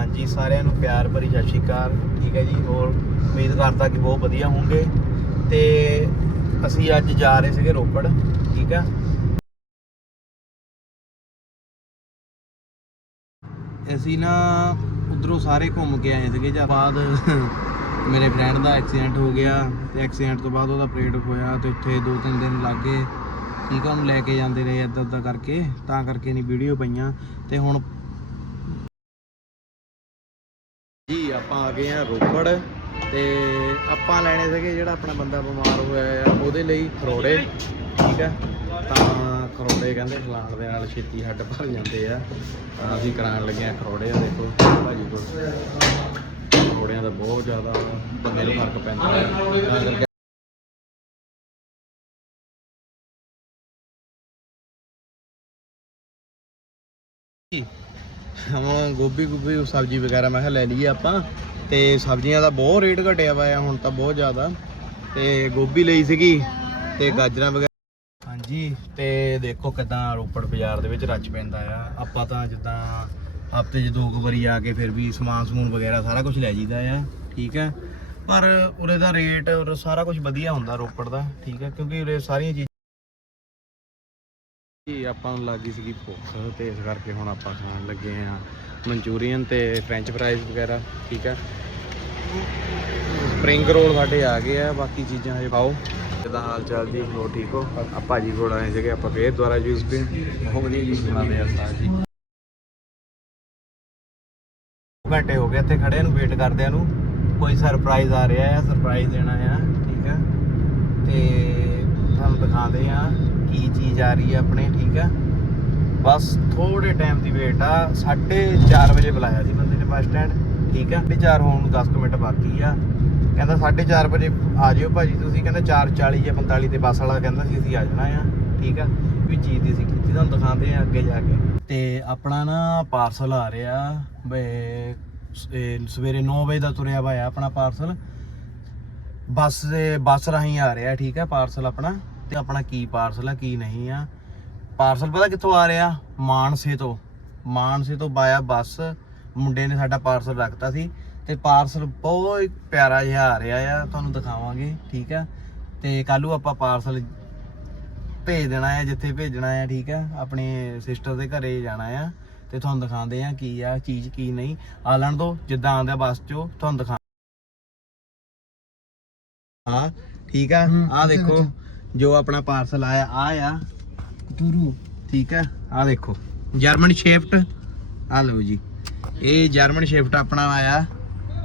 ਹਾਂਜੀ, ਸਾਰਿਆਂ ਨੂੰ ਪਿਆਰ ਭਰੀ ਸਤਿ ਸ਼੍ਰੀ ਅਕਾਲ। ਠੀਕ ਹੈ ਜੀ, ਹੋਰ ਉਮੀਦ ਕਰਦਾ ਕਿ ਬਹੁਤ ਵਧੀਆ ਹੋਵੋਗੇ। ਤੇ ਅਸੀਂ ਅੱਜ ਜਾ ਰਹੇ ਸੀਗੇ ਰੋਪੜ, ਠੀਕ ਆ ਅਸੀਂ ਨਾ ਉਧਰੋਂ ਸਾਰੇ ਘੁੰਮ ਕੇ ਆਏ ਸੀਗੇ ਜਾਂ ਬਾਅਦ ਮੇਰੇ ਫਰੈਂਡ ਦਾ ਐਕਸੀਡੈਂਟ ਹੋ ਗਿਆ ਤੇ ਐਕਸੀਡੈਂਟ ਤੋਂ ਬਾਅਦ ਉਹਦਾ ਆਪਰੇਟ ਹੋਇਆ ਤੇ ਉੱਥੇ 2-3 ਦਿਨ ਲੱਗ ਗਏ। ਠੀਕ ਆ, ਉਹਨੂੰ ਲੈ ਕੇ ਜਾਂਦੇ ਰਹੇ ਇੱਦਾਂ ਉੱਦਾਂ ਕਰਕੇ, ਤਾਂ ਕਰਕੇ ਨਹੀਂ ਵੀਡੀਓ ਪਈਆਂ। ਤੇ ਹੁਣ ਜੀ, ਆਪਾਂ ਆ ਗਏ ਆ ਰੋਪੜ ਤੇ ਆਪਾਂ ਲੈਣੇ ਸੀਗੇ ਜਿਹੜਾ ਆਪਣਾ ਬੰਦਾ ਬਿਮਾਰ ਹੋਇਆ ਆ, ਉਹਦੇ ਲਈ ਖਰੋੜੇ, ਠੀਕ ਹੈ? ਤਾਂ ਖਰੋੜੇ ਕਹਿੰਦੇ ਖਿਲਾਣ ਦੇ ਨਾਲ ਛੇਤੀ ਹੱਡ ਭਰ ਜਾਂਦੇ ਆ। ਤਾਂ ਅਸੀਂ ਕਰਾਉਣ ਲੱਗੇ ਆ ਖਰੋੜੇ ਆ, ਦੇਖੋ, ਭਾਜੀ ਕੋਲ। ਖਰੋੜਿਆਂ ਦਾ ਬਹੁਤ ਜ਼ਿਆਦਾ ਬੰਦੇ ਨੂੰ ਫ਼ਰਕ ਪੈਂਦਾ ਹੈ ਤਾਂ ਹਾਂ ਗੋਭੀ ਗੋਭੀ ਸਬਜ਼ੀ ਵਗੈਰਾ ਮੈਂ ਕਿਹਾ ਲੈ ਲਈਏ ਆਪਾਂ। ਤੇ ਸਬਜ਼ੀਆਂ ਦਾ ਬਹੁਤ ਰੇਟ ਘਟਿਆ ਵਾ ਆ, ਹੁਣ ਤਾਂ ਬਹੁਤ ਜ਼ਿਆਦਾ। ਤੇ ਗੋਭੀ ਲਈ ਸੀਗੀ, ਤੇ ਗਾਜਰਾਂ ਵਗੈਰਾ ਹਾਂਜੀ, ਤੇ ਦੇਖੋ ਕਿਦਾਂ ਰੋਪੜ ਬਾਜ਼ਾਰ ਦੇ ਵਿੱਚ ਰੱਜ ਪੈਂਦਾ ਆ। ਆਪਾਂ ਤਾਂ ਜਿੱਦਾਂ ਹਫ਼ਤੇ 'ਚ ਦੋ ਕੁ ਵਾਰੀ ਆ ਕੇ ਫਿਰ ਵੀ ਸਮਾਨ ਸਮੂਨ ਵਗੈਰਾ ਸਾਰਾ ਕੁਝ ਲੈ ਜੀਦਾ ਆ, ਠੀਕ ਹੈ ਪਰ ਉਰੇ ਦਾ ਰੇਟ ਔਰ ਸਾਰਾ ਕੁਝ ਵਧੀਆ ਹੁੰਦਾ ਰੋਪੜ ਦਾ, ਠੀਕ ਹੈ ਕਿਉਂਕਿ ਉਰੇ ਸਾਰੀਆਂ ਚੀਜ਼ਾਂ ਜੀ ਆਪਾਂ ਨੂੰ ਲੱਗੀ ਸੀਗੀ ਭੁੱਖ ਤੇ ਇਸ ਕਰਕੇ ਹੁਣ ਆਪਾਂ ਖਾਣ ਲੱਗੇ ਆ ਮਨਚੂਰੀਅਨ ਤੇ ਫ੍ਰੈਂਚ ਫ੍ਰਾਈਜ਼ ਵਗੈਰਾ, ਠੀਕ ਆ ਸਪਰਿੰਗ ਰੋਲ ਸਾਡੇ ਆ ਗਏ ਆ, ਬਾਕੀ ਚੀਜ਼ਾਂ ਹਜੇ ਪਾਓ ਕਿਦਾਂ ਹਾਲ ਚਾਲ ਜੀ? ਹੋ ਠੀਕ ਹੋ? ਆ ਭਾਜੀ ਕੋਲ ਆਏ ਸੀਗੇ, ਆਪਾਂ ਫੇਰ ਦੁਬਾਰਾ ਜੂਸ ਪੀਣ। ਬਹੁਤ ਵਧੀਆ ਜੂਸ ਬਣਾਉਂਦੇ ਆ ਸਾਹ ਜੀ। ਘੰਟੇ ਹੋ ਗਏ ਇੱਥੇ ਖੜਿਆਂ ਨੂੰ ਵੇਟ ਕਰਦਿਆਂ ਨੂੰ। ਕੋਈ ਸਰਪ੍ਰਾਈਜ਼ ਆ ਰਿਹਾ ਆ ਸਰਪ੍ਰਾਈਜ਼ ਦੇਣਾ ਆ, ਠੀਕ ਆ ਤੇ ਤੁਹਾਨੂੰ ਦਿਖਾਉਂਦੇ ਆ। ਚੀਜ਼ ਆ ਰਹੀ ਹੈ ਆਪਣੇ, ਠੀਕ ਆ ਬਸ ਥੋੜੇ ਟਾਈਮ ਦੀ ਵੇਟ ਆ। 4:30 ਵਜੇ ਬੁਲਾਇਆ ਸੀ ਬੰਦੇ ਨੇ ਬੱਸ ਸਟੈਂਡ ਠੀਕ ਆ 4:30 ਹੋਣ ਨੂੰ 10 ਕੁ ਮਿੰਟ ਬਾਕੀ ਆ। ਕਹਿੰਦਾ 4:30 ਵਜੇ ਆ ਜਿਓ ਭਾਜੀ ਤੁਸੀਂ। ਕਹਿੰਦਾ 4:40 ਜਾਂ 45 ਤੇ ਬੱਸ ਵਾਲਾ ਕਹਿੰਦਾ ਸੀ, ਅਸੀਂ ਆ ਜਾਣਾ ਆ, ਠੀਕ ਆ ਵੀ ਚੀਜ਼ ਦੀ ਸੀ ਕੀਤੀ ਤੁਹਾਨੂੰ ਦਿਖਾਉਂਦੇ ਆ ਅੱਗੇ ਜਾ ਕੇ। ਤੇ ਆਪਣਾ ਨਾ ਪਾਰਸਲ ਆ ਰਿਹਾ ਸਵੇਰੇ 9 ਵਜੇ ਦਾ ਤੁਰਿਆ ਵਾ ਆਪਣਾ ਪਾਰਸਲ ਬੱਸ ਦੇ, ਬੱਸ ਰਾਹੀਂ ਆ ਰਿਹਾ, ਠੀਕ ਆ ਪਾਰਸਲ ਆਪਣਾ। ਤੇ ਆਪਣਾ ਕੀ ਪਾਰਸਲ ਆ ਕੀ ਨਹੀਂ ਆ। ਪਾਰਸਲ ਪਤਾ ਕਿੱਥੋਂ ਆ ਰਿਹਾ? ਮਾਨਸੇ ਤੋਂ। ਮਾਨਸੇ ਤੋਂ ਬਾਇਆ ਬੱਸ ਮੁੰਡੇ ਨੇ ਸਾਡਾ ਪਾਰਸਲ ਰੱਖਤਾ ਸੀ ਤੇ ਪਾਰਸਲ ਬਹੁਤ ਪਿਆਰਾ ਜਿਹਾ ਆ ਰਿਹਾ ਆ ਤੁਹਾਨੂੰ ਦਿਖਾਵਾਂਗੇ ਠੀਕ ਆ। ਤੇ ਕੱਲੂ ਆਪਾਂ ਪਾਰਸਲ ਭੇਜ ਦੇਣਾ ਆ ਜਿੱਥੇ ਭੇਜਣਾ ਆ ਠੀਕ ਆ। ਆਪਣੇ ਸਿਸਟਰ ਦੇ ਘਰੇ ਜਾਣਾ ਆ ਤੇ ਤੁਹਾਨੂੰ ਦਿਖਾਉਂਦੇ ਆ ਕੀ ਆ ਚੀਜ਼ ਕੀ ਨਹੀਂ। ਆ ਲੈਣ ਦੋ ਜਿੱਦਾਂ ਆਉਂਦਾ ਬੱਸ ਚੋਂ ਤੁਹਾਨੂੰ ਦਿਖਾ ਹਾਂ ਠੀਕ ਆ। ਆ ਦੇਖੋ। ਜੋ ਆਪਣਾ ਪਾਰਸਲ ਆਇਆ ਆ ਆ। ਤੁਰੂ। ਠੀਕ ਆ ਆ ਦੇਖੋ। ਜਰਮਨ ਸ਼ਿਫਟ ਆ ਲਓ ਜੀ। ਇਹ ਜਰਮਨ ਸ਼ਿਫਟ ਆਪਣਾ ਆਇਆ।